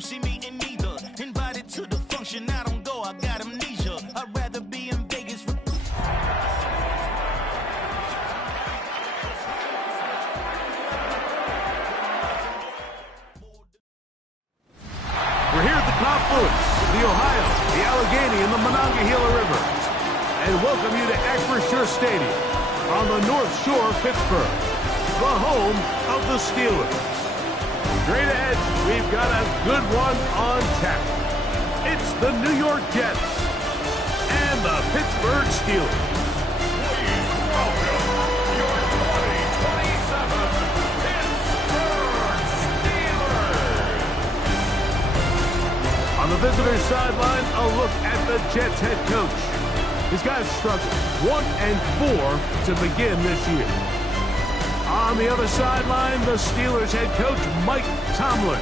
See me in neither. Invited to the function, I don't go, I got amnesia. I'd rather be in Vegas for... We're here at the confluence of the Ohio, the Allegheny, and the Monongahela Rivers. And welcome you to Acrisure Stadium on the North Shore of Pittsburgh, the home of the Steelers. Straight ahead, we've got a good one on tap. It's the New York Jets and the Pittsburgh Steelers. Please welcome your 2027 Pittsburgh Steelers. On the visitor's sideline, a look at the Jets head coach. His guys struggled 1-4 to begin this year. On the other sideline, the Steelers head coach, Mike Tomlin.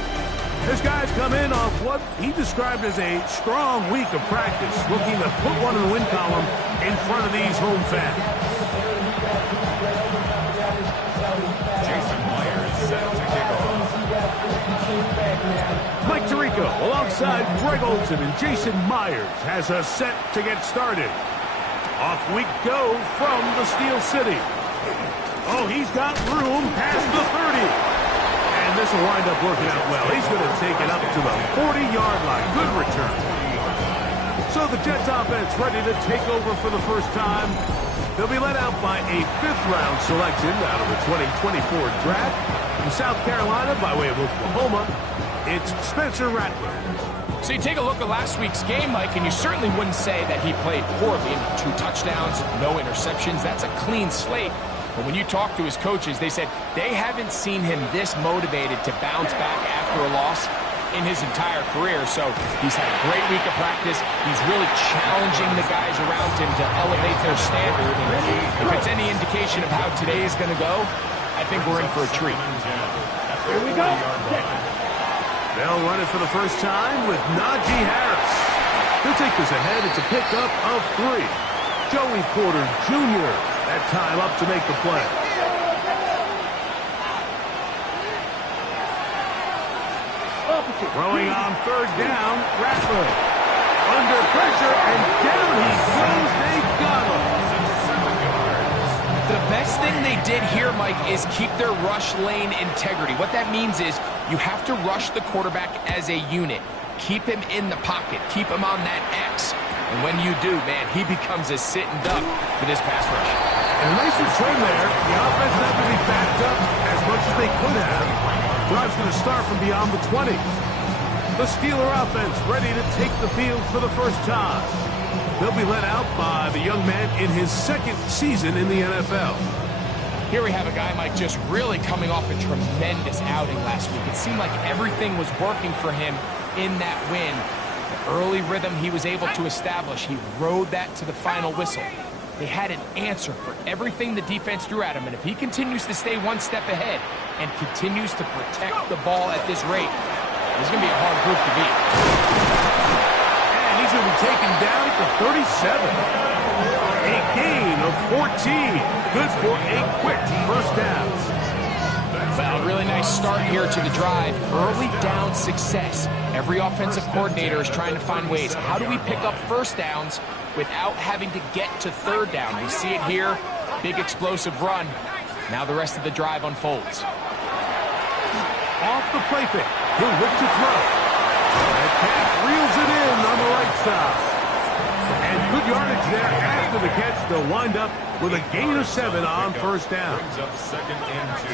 His guys come in off what he described as a strong week of practice, looking to put one in the win column in front of these home fans. Jason Myers set to kick off. Mike Tirico, alongside Greg Olsen and Jason Myers, has us set to get started. Off we go from the Steel City. Oh, he's got room past the 30. And this will wind up working out well. He's going to take it up to the 40-yard line. Good return. So the Jets offense ready to take over for the first time. They'll be led out by a fifth-round selection out of the 2024 draft. From South Carolina by way of Oklahoma, it's Spencer Rattler. So you take a look at last week's game, Mike, and you certainly wouldn't say that he played poorly. 2 touchdowns, no interceptions. That's a clean slate. But when you talk to his coaches, they said they haven't seen him this motivated to bounce back after a loss in his entire career. So he's had a great week of practice. He's really challenging the guys around him to elevate their standard. And if it's any indication of how today is going to go, I think we're in for a treat. Here we go. They'll run it for the first time with Najee Harris. He'll take this ahead. It's a pickup of 3. Joey Porter Jr. that time up to make the play. Throwing on 3rd down, Rattler. Under pressure, and down he goes. They got him. The best thing they did here, Mike, is keep their rush lane integrity. What that means is you have to rush the quarterback as a unit. Keep him in the pocket. Keep him on that X. And when you do, man, he becomes a sitting duck for this pass rush. And a nice return there. The offense not to be backed up as much as they could have. Drive's going to start from beyond the 20. The Steeler offense ready to take the field for the first time. They'll be led out by the young man in his 2nd season in the NFL. Here we have a guy, Mike, just really coming off a tremendous outing last week. It seemed like everything was working for him in that win. The early rhythm he was able to establish, he rode that to the final whistle. They had an answer for everything the defense threw at him, and if he continues to stay one step ahead and continues to protect the ball at this rate, this is going to be a hard group to beat. And he's going to be taken down at the 37. A gain of 14. Good for a quick first down. Well, a really nice start here to the drive. Early down success. Every offensive coordinator is trying to find ways. How do we pick up first downs without having to get to 3rd down? We see it here. Big explosive run. Now the rest of the drive unfolds. Off the play fake. He'll look to throw. That pass reels it in on the right side. And good yardage there after the catch. They'll wind up with a gain of 7 on first down. Brings up 2nd and 2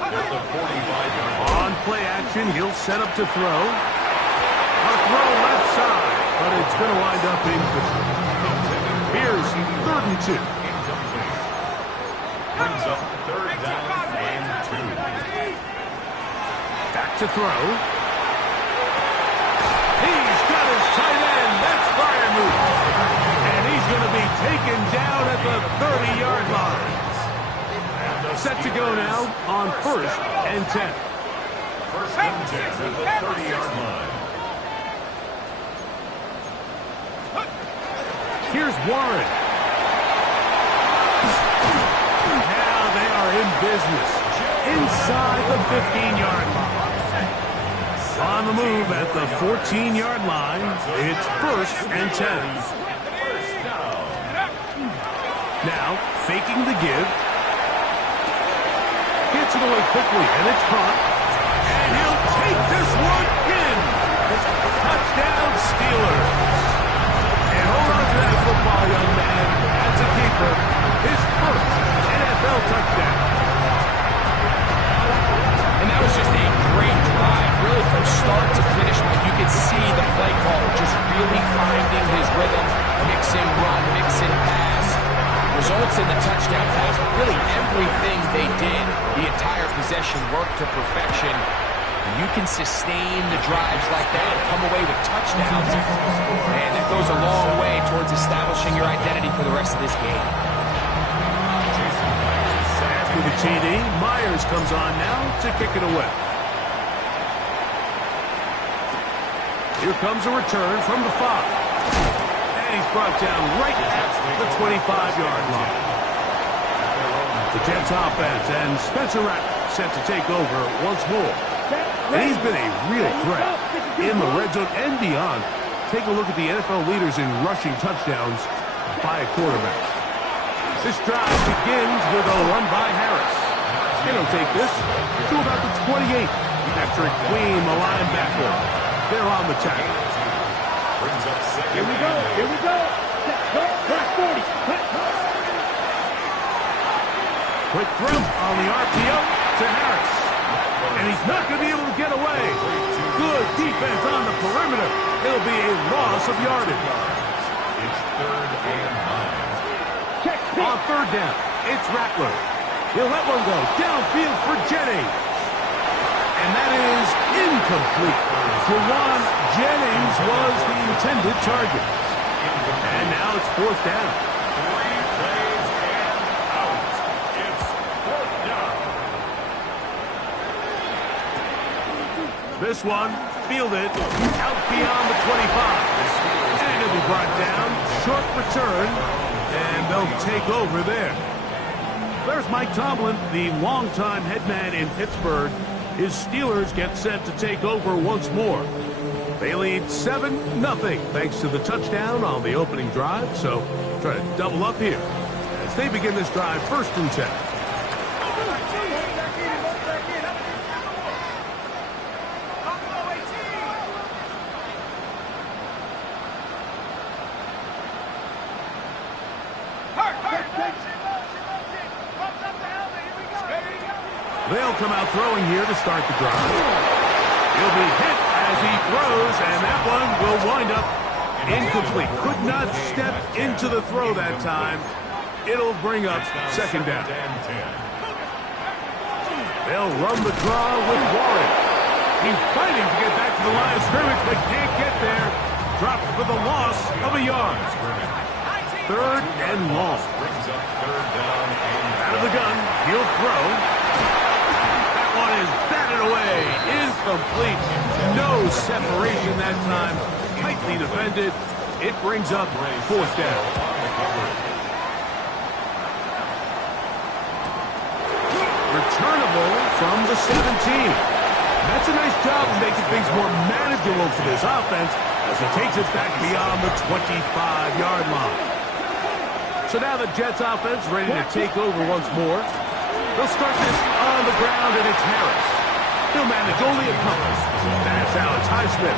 at the 45-yard line. On play action, he'll set up to throw. A throw left side, but it's going to wind up incomplete. Here's 3rd and 2. Incomplete. Brings up 3rd down and 2. Back to throw. He's got his tight end. That's Freiermuth. And he's going to be taken down at the 30-yard line. Set to go now on 1st and 10. 1st and 10 at the 30-yard line. Here's Warren. Now they are in business inside the 15-yard line. On On the move at the 14-yard line. It's 1st and 10. Now, faking the give. Gets it away quickly, and it's caught. And he'll take this one in. Touchdown, Steelers. And hold on to that football, young man. That's a keeper. His first NFL touchdown. And that was just a great drive, really from start to finish. Like you could see the play caller just really finding his rhythm, mix and run, mix and pass. Results in the touchdown pass. Really everything they did, the entire possession worked to perfection. And you can sustain the drives like that and come away with touchdowns. And that goes a long way towards establishing your identity for the rest of this game. After the TD, Myers comes on now to kick it away. Here comes a return from the 5. And he's brought down right at the 25-yard line. The Jets offense and Spencer Rattler set to take over once more. And he's been a real threat in the red zone and beyond. Take a look at the NFL leaders in rushing touchdowns by a quarterback. This drive begins with a run by Harris. He'll take this to about the 28 after it clean the linebacker. They're on the tackle. Here we go. Here we go. Clock 40. Quick throw on the RPO to Harris. And he's not going to be able to get away. Good defense on the perimeter. It'll be a loss of yardage. It's 3rd and 9. On 3rd down, it's Rattler. He'll let one go downfield for Jennings. And that is incomplete. Juwan Jennings was the intended target. And now it's 4th down. 3 plays and out. It's 4th down. This one fielded out beyond the 25. And it'll be brought down. Short return. And they'll take over there. There's Mike Tomlin, the longtime head man in Pittsburgh. His Steelers get set to take over once more. They lead 7-0 thanks to the touchdown on the opening drive. So try to double up here as they begin this drive 1st and 10. They'll come out throwing here to start the drive. He'll be hit as he throws, and that one will wind up incomplete. Could not step into the throw that time. It'll bring up 2nd down. They'll run the draw with Warren. He's fighting to get back to the line of scrimmage, but can't get there. Dropped for the loss of a yard. 3rd and long. Out of the gun, he'll throw. One is batted away. Incomplete. No separation that time. Tightly defended. It brings up 4th down. Returnable from the 17. That's a nice job of making things more manageable for this offense as he takes it back beyond the 25-yard line. So now the Jets offense ready to take over once more. They'll start this on the ground, and it's Harris. He'll manage only a couple. That's Alex Highsmith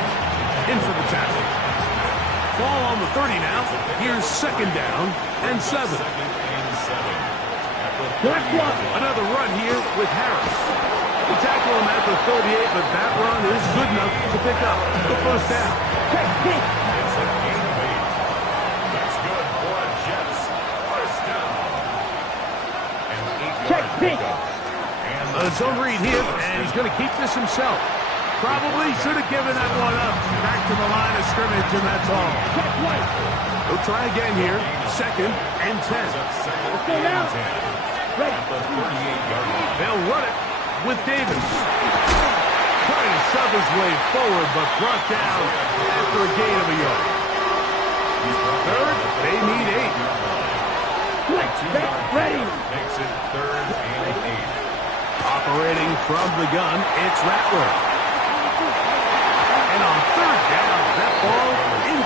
in for the tackle. Ball on the 30 now. Here's 2nd down and 7. Another run here with Harris. They tackle him at the 38, but that run is good enough to pick up the 1st down. It's a gain of 8. That's good for the Jets. 1st down. A zone read here, and he's going to keep this himself. Probably should have given that one up. Back to the line of scrimmage, and that's all. He'll try again here. 2nd and 10. They'll run it with Davis. Trying to shove his way forward, but brought down after a gain of a yard. 3rd, they need 8. Ready. Makes it 3rd and 8. Operating from the gun, it's Rattler.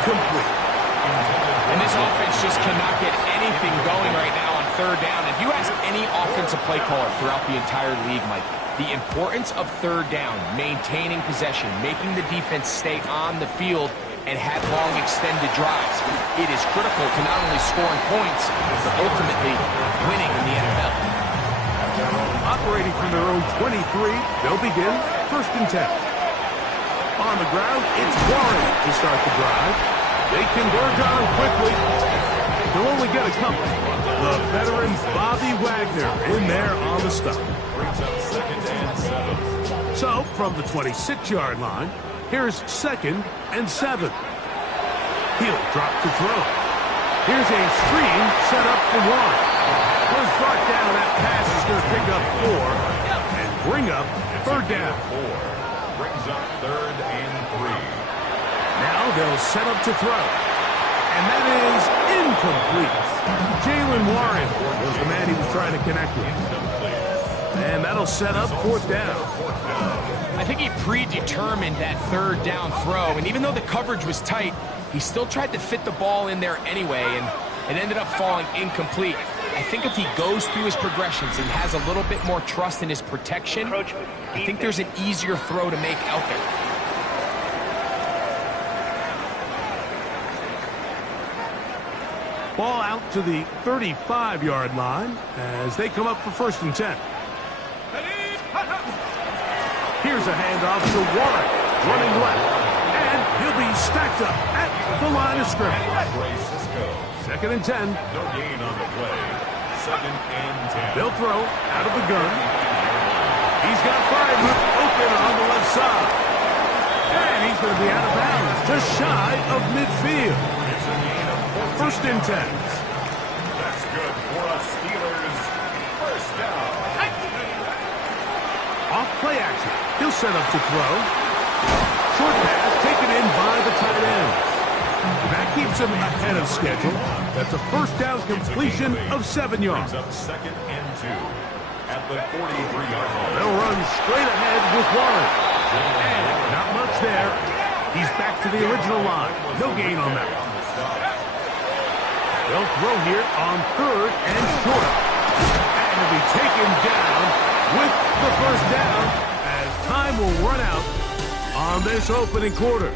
incomplete. And this offense just cannot get anything going right now on third down. If you ask any offensive play caller throughout the entire league, Mike, the importance of third down, maintaining possession, making the defense stay on the field, and have long extended drives. It is critical to not only scoring points, but ultimately winning in the NFL. Operating from their own 23, they'll begin 1st and 10. On the ground, it's Warren to start the drive. They converge on him quickly. They'll only get a couple. The veteran Bobby Wagner in there on the stop. Brings up 2nd and 7. So, from the 26-yard line, here's 2nd and 7. He'll drop to throw. Here's a screen set up for one. Was brought down. That pass is going to pick up 4 and bring up 3rd down. 4 brings up 3rd and 3. Now they'll set up to throw. And that is incomplete. Jalen Warren was the man he was trying to connect with. And that'll set up 4th down. I think he predetermined that 3rd down throw, and even though the coverage was tight, he still tried to fit the ball in there anyway, and it ended up falling incomplete. I think if he goes through his progressions and has a little bit more trust in his protection, I think there's an easier throw to make out there. Ball out to the 35-yard line as they come up for 1st and 10. Here's a handoff to Warren, running left, and he'll be stacked up at the line of scrimmage. 2nd and 10. No gain on the play. 2nd and 10. They'll throw out of the gun. He's got Freiermuth open on the left side. And he's going to be out of bounds, just shy of midfield. It's a gain of 1st and 10. That's good for a Steelers 1st down. Off play action. He'll set up to throw. Short pass taken in by the tight end. That keeps him ahead of schedule. That's a 1st down completion of 7 yards. Brings up 2nd and 2 at the 43-yard line. They'll run straight ahead with Warren. And not much there. He's back to the original line. No gain on that one. They'll throw here on 3rd and short. And he'll be taken down with the 1st down as time will run out on this opening quarter.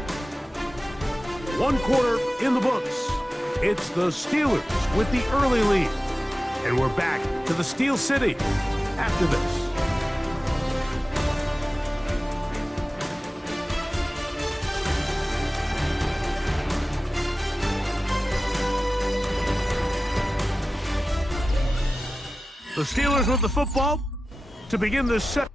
1 quarter in the books. It's the Steelers with the early lead. And we're back to the Steel City after this. The Steelers with the football to begin this set.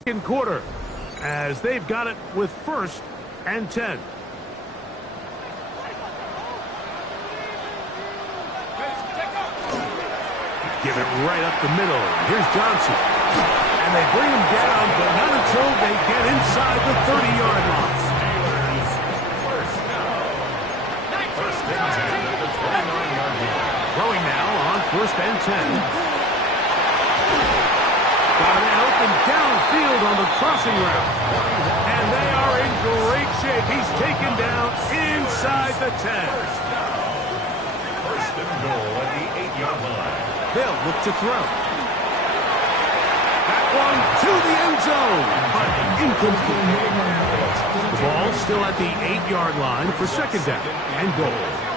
second quarter, as they've got it with 1st and 10. Give it right up the middle. Here's Johnson. And they bring him down, but not until they get inside the 30-yard line. First and 10 at the 29-yard line. Throwing now on 1st and 10. Got it out and downfield on the crossing route. And they are in great shape. He's taken down inside the 10. First and goal at the 8-yard line. They'll look to throw. That one to the end zone, but incomplete. The ball still at the 8-yard line for 2nd down and goal.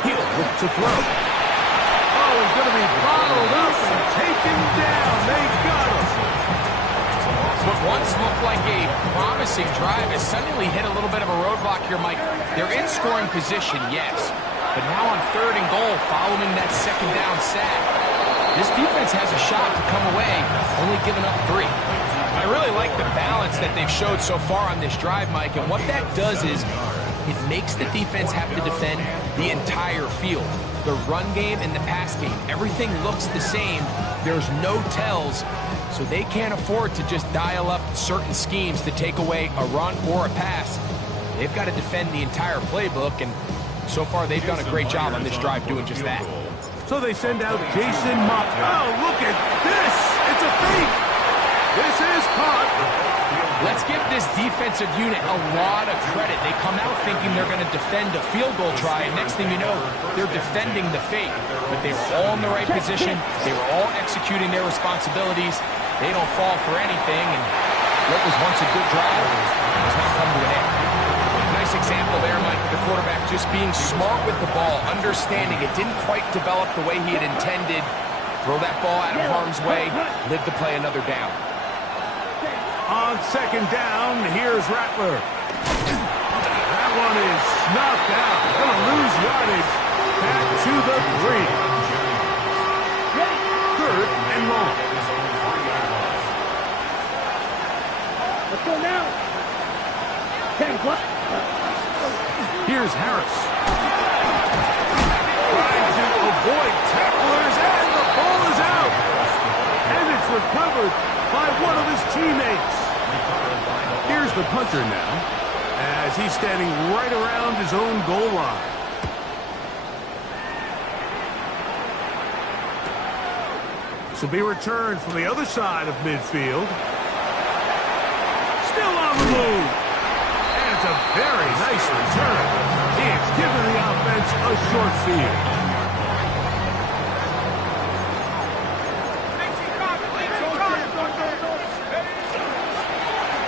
He'll look to throw. Oh, he's going to be bottled up and taken down. They got him. What once looked like a promising drive has suddenly hit a little bit of a roadblock here, Mike. They're in scoring position, yes. But now on 3rd and goal, following that 2nd down sack, this defense has a shot to come away, only giving up 3. I really like the balance that they've showed so far on this drive, Mike, and what that does is it makes the defense have to defend the entire field. The run game and the pass game, everything looks the same. There's no tells, so they can't afford to just dial up certain schemes to take away a run or a pass. They've got to defend the entire playbook, and so far they've done a great job on this drive doing just that. So they send out Jason Mock. Oh, look at this. It's a fake. This is caught. Let's give this defensive unit a lot of credit. They come out thinking they're going to defend a field goal try, and next thing you know, they're defending the fake. But they were all in the right position. They were all executing their responsibilities. They don't fall for anything, and what was once a good drive has now come to an end. Nice example there, Mike, the quarterback just being smart with the ball, understanding it didn't quite develop the way he had intended. Throw that ball out of harm's way, live to play another down. On 2nd down, here's Rattler. That one is snuffed out. Going to lose yardage. Back to the 3. 3rd and long. Let's go now. 10 plus. Here's Harris. Trying to avoid tacklers, and the ball is out. And it's recovered by one of his teammates. Here's the punter now, as he's standing right around his own goal line. This will be returned from the other side of midfield. Still on the move. And it's a very nice return. It's given the offense a short field.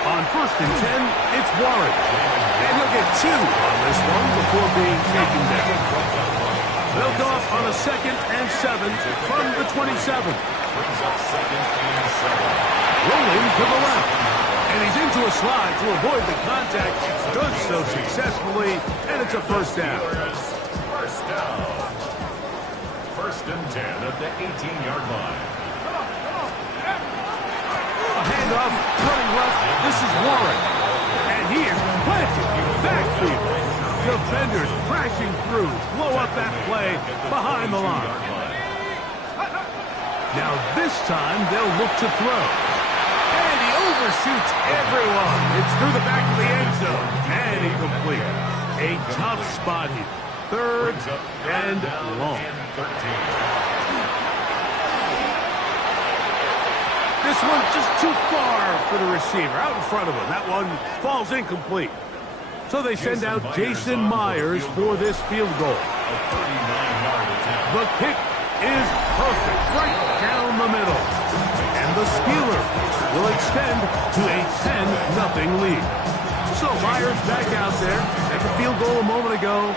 On 1st and 10, it's Warren. And he'll get 2 on this one before being taken down. They'll go off on a 2nd and 7 from the 27. Rolling to the left. And he's into a slide to avoid the contact. Does so successfully, and it's a 1st down. First down. 1st and 10 at the 18-yard line. Handoff, running left. This is Warren. And he is planted backfield. Defenders crashing through. Blow up that play behind the line. Now this time they'll look to throw. And he overshoots everyone. It's through the back of the end zone. And incomplete. A tough spot here. 3rd and long. This one just too far for the receiver. Out in front of him. That one falls incomplete. So they send out Jason Myers for this field goal. The kick is perfect. Right down the middle. And the Steelers will extend to a 10-0 lead. So Myers back out there. the field goal a moment ago.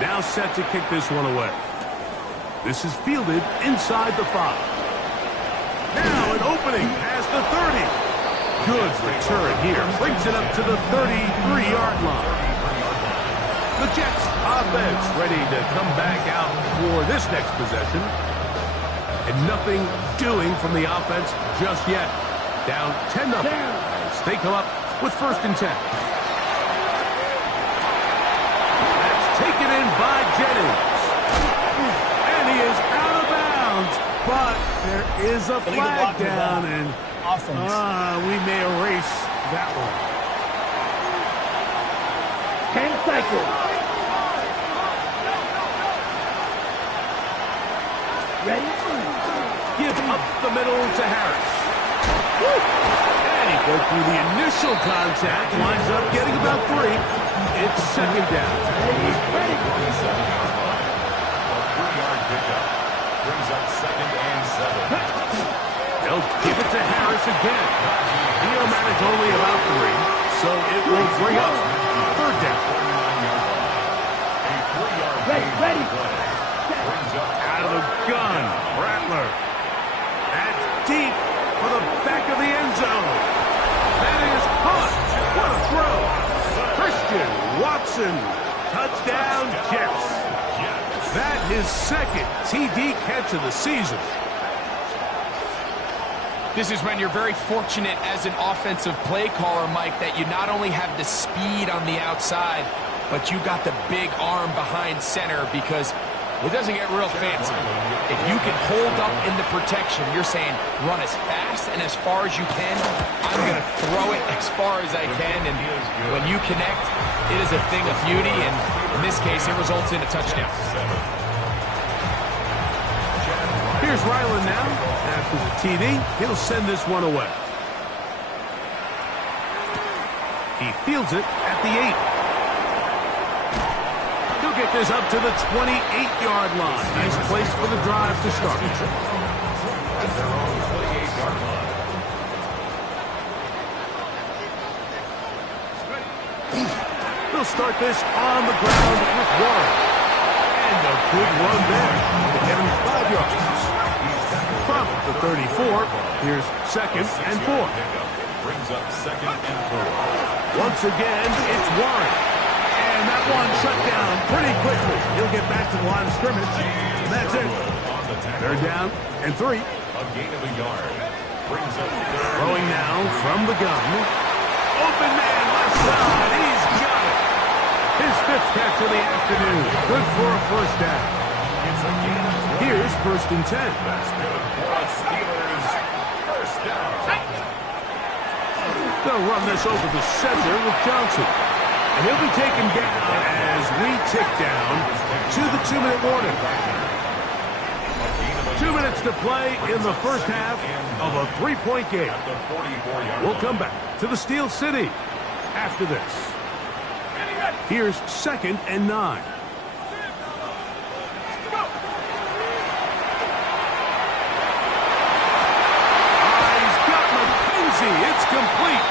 Now set to kick this one away. This is fielded inside the 5. Now an opening past the 30. Good return here. Brings it up to the 33-yard line. The Jets offense ready to come back out for this next possession. And nothing doing from the offense just yet. Down 10-0 as they come up with 1st and 10. That's taken in by Jennings. And he is out of bounds. But there is a flag down, and we may erase that one. 10 seconds. Ready? Give up the middle to Harris. And he broke through the initial contact, winds up getting about 3. It's 2nd down. Ready. 3-yard pickup. Brings up 2nd and 7. They'll give it to Harris again. He'll manage only about 3, so it will bring up 3rd down. A 3-yard Ready. brings up Out of the gun, Rattler. That's deep for the back of the end zone. That is caught. What a throw. Christian Watson. Touchdown, Jets. That is 2nd TD catch of the season. This is when you're very fortunate as an offensive play caller, Mike, that you not only have the speed on the outside, but you got the big arm behind center, because it doesn't get real fancy. If you can hold up in the protection, you're saying run as fast and as far as you can. I'm going to throw it as far as I can, and when you connect, it is a thing of beauty, and in this case, it results in a touchdown. Here's Ryland now. After the TD, he'll send this one away. He fields it at the 8. He'll get this up to the 28-yard line. Nice place for the drive to start. at their own 28-yard line. They'll start this on the ground with Warren. And a good run there to get him 5 yards. From the 34, here's 2nd and 4. Brings up 2nd and 4. Once again, it's Warren. And that one shut down pretty quickly. He'll get back to the line of scrimmage. And that's it. They're down and 3. A gain of a yard. Brings up Throwing now from the gun. Open man left side. He's got it. His 5th catch of the afternoon. Good for a 1st down. It's a gain of 4. Here's 1st and 10. That's good for the Steelers. 1st down. They'll run this over the center with Johnson. And he'll be taken down as we tick down to the 2-minute warning. 2 minutes to play in the first half of a 3-point game. At the 44-yard We'll come back to the Steel City after this. Here's 2nd and 9. He's got McKenzie. It's complete.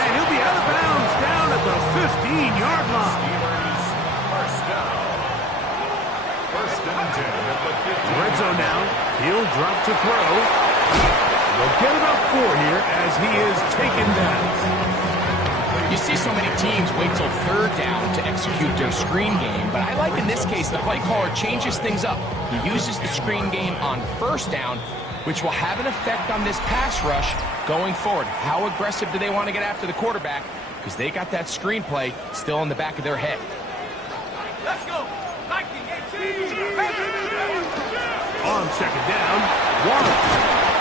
And he'll be out of bounds down at the 15-yard line. Steelers. 1st down. 1st and 10 at the 15. Red zone now. He'll drop to throw. They'll get about 4 here as he is taken down. You see so many teams wait till 3rd down to execute their screen game, but I like in this case the play caller changes things up. He uses the screen game on 1st down, which will have an effect on this pass rush going forward. How aggressive do they want to get after the quarterback? Because they got that screen play still in the back of their head. Let's go. On 2nd down, Warren.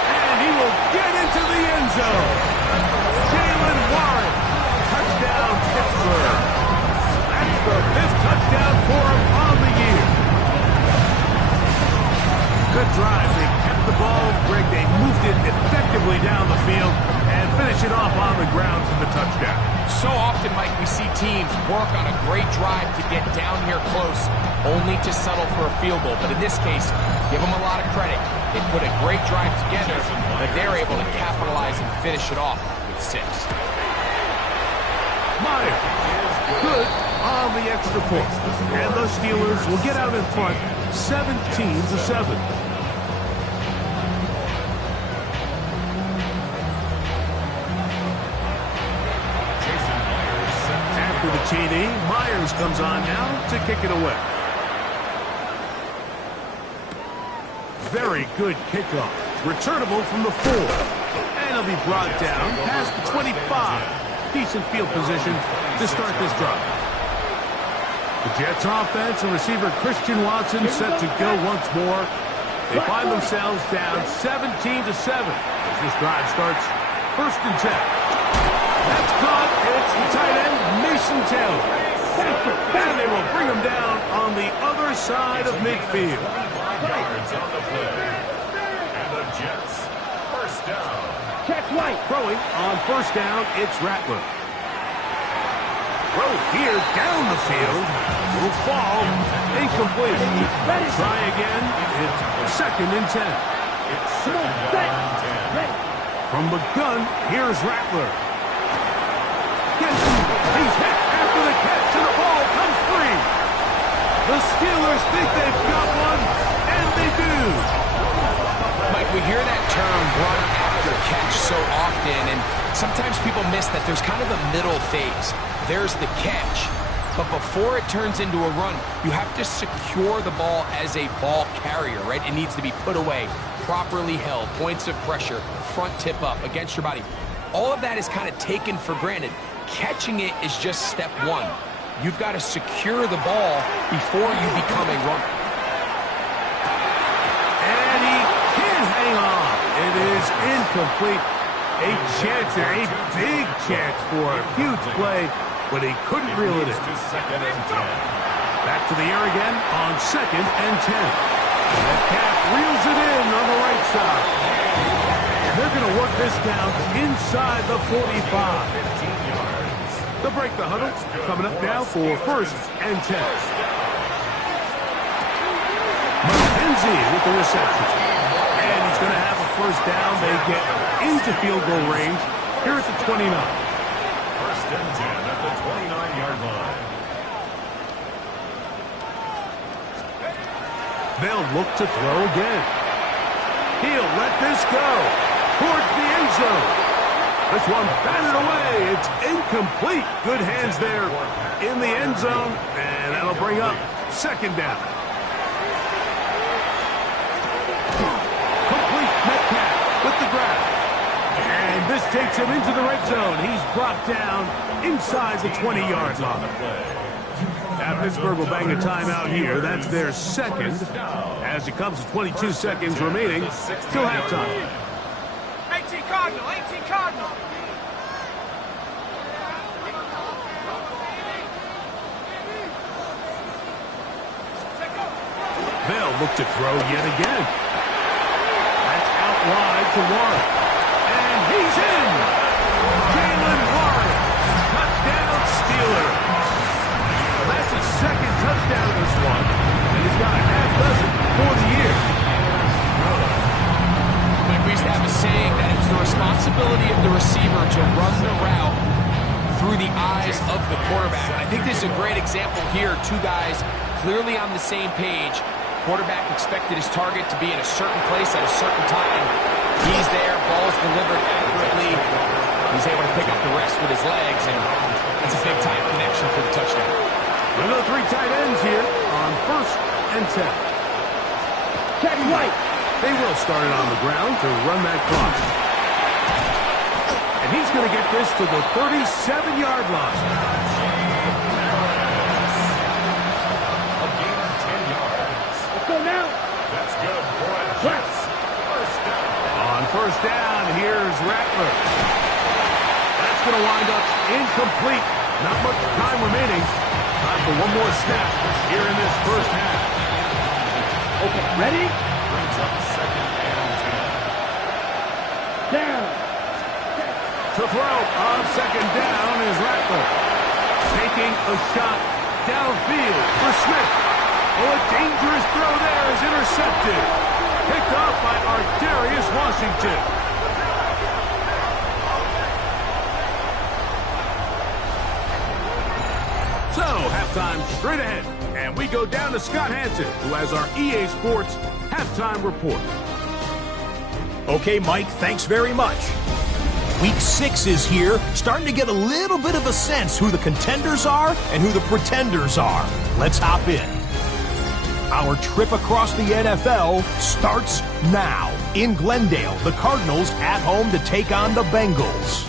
And he will get into the end zone. Jalen Warren. Touchdown, Pittsburgh. That's the 5th touchdown for him on the year. Good drive. They kept the ball. Greg, they moved it effectively down the field and finish it off on the ground for the touchdown. So often, Mike, we see teams work on a great drive to get down here close, only to settle for a field goal. But in this case, give them a lot of credit. They put a great drive together, but they're able to capitalize and finish it off with 6. Myers. Good on from the extra point. And the Steelers will get out in front 17-7. After the TD, Myers comes on now to kick it away. Very good kickoff. Returnable from the 4. And he'll be brought down past the 25. Decent field position to start this drive. The Jets offense and receiver Christian Watson set to go once more. They find themselves down 17-7 as this drive starts 1st and 10. That's caught. It's the tight end, Mason Taylor. And they will bring him down on the other side of midfield. Yards on the play. And the Jets, 1st down. Check right. Throwing on 1st down, it's Rattler. Throw here down the field. Will fall. Incomplete. Try again. It's 2nd and 10. It's 2nd down and 10. From the gun, here's Rattler. He's hit after the catch, and the ball comes free. The Steelers think they've got one, and they do. Mike, we hear that term run after catch so often, and sometimes people miss that there's kind of a middle phase. There's the catch, but before it turns into a run, you have to secure the ball as a ball carrier, right? It needs to be put away, properly held, points of pressure, front tip up against your body. All of that is kind of taken for granted. Catching it is just step 1. You've got to secure the ball before you become a runner. And he can hang on. It is incomplete. A chance there, a big chance for a huge play, but he couldn't reel it in. To 2nd and 10. Back to the air again on 2nd and 10. Metcalf reels it in on the right side. And they're going to work this down inside the 45. 15 yards. They'll break the huddle. Coming up now for 1st and 10. McKenzie with the reception. And he's going to have a 1st down. They get into field goal range here at the 29. 1st and 10 at the 29-yard line. They'll look to throw again. He'll let this go towards the end zone. This one batted away. It's incomplete. Good hands there in the end zone, and that'll bring up 2nd down. Complete. Metcalf with the grab. And this takes him into the red zone. He's brought down inside the 20-yard line. Now Pittsburgh will bang a timeout here. That's their 2nd as it comes to 22 seconds remaining till halftime. 18 Cardinal, 18 Cardinal. They'll look to throw yet again. That's out wide to Warren. And he's in. Jalen Warren. Touchdown Steelers. That's his 2nd touchdown this one. And he's got a half dozen for the year. We used to have a saying that it was the responsibility of the receiver to run the route through the eyes of the quarterback. I think this is a great example here. 2 guys clearly on the same page. Quarterback expected his target to be in a certain place at a certain time. He's there, ball's delivered accurately. He's able to pick up the rest with his legs, and that's a big-time connection for the touchdown. Another 3 tight ends here on 1st and 10. Check right. They will start it on the ground to run that clock. And he's going to get this to the 37-yard line. A gain of 10 yards. Let's go now. That's good for a Jets. 1st down. On 1st down, here's Rattler. That's going to wind up incomplete. Not much time remaining. Time for one more snap here in this 1st half. Okay, ready? Brings up 2nd and 10. Down. To throw on 2nd down is Rattler. Taking a shot downfield for Smith. Oh, a dangerous throw there is intercepted. Picked off by Ardarius Washington. So So, halftime straight ahead. And we go down to Scott Hansen, who has our EA Sports halftime report. Okay, Mike, thanks very much. Week 6 is here, starting to get a little bit of a sense who the contenders are and who the pretenders are. Let's hop in. Our trip across the NFL starts now. In Glendale, the Cardinals at home to take on the Bengals.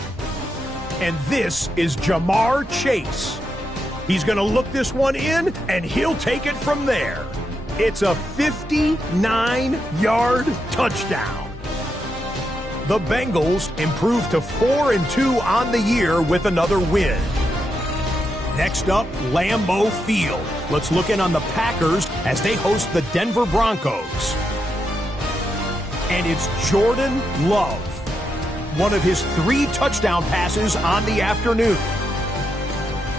And this is Jamar Chase. He's going to look this one in, and he'll take it from there. It's a 59-yard touchdown. The Bengals improve to 4-2 on the year with another win. Next up, Lambeau Field. Let's look in on the Packers as they host the Denver Broncos. And it's Jordan Love. One of his 3 touchdown passes on the afternoon.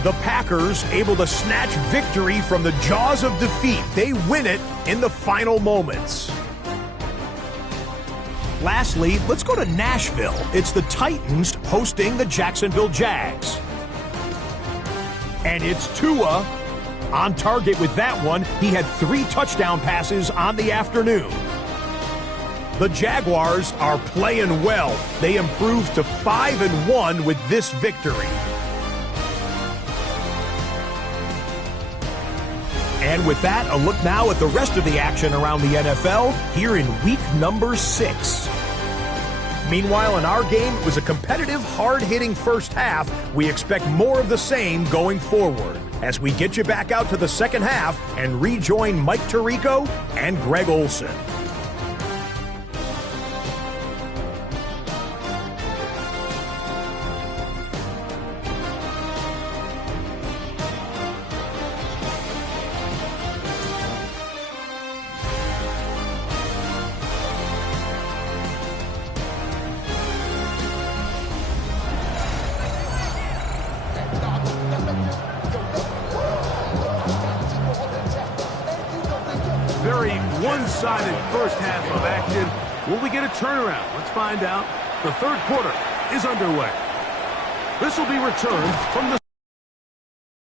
The Packers able to snatch victory from the jaws of defeat. They win it in the final moments. Lastly, let's go to Nashville. It's the Titans hosting the Jacksonville Jags. And it's Tua on target with that one. He had 3 touchdown passes on the afternoon. The Jaguars are playing well. They improved to 5-1 with this victory. And with that, a look now at the rest of the action around the NFL here in week number 6. Meanwhile, in our game, it was a competitive, hard-hitting first half. We expect more of the same going forward as we get you back out to the second half and rejoin Mike Tirico and Greg Olson. Very one-sided first half of action. Will we get a turnaround? Let's find out. The third quarter is underway. This will be returned from the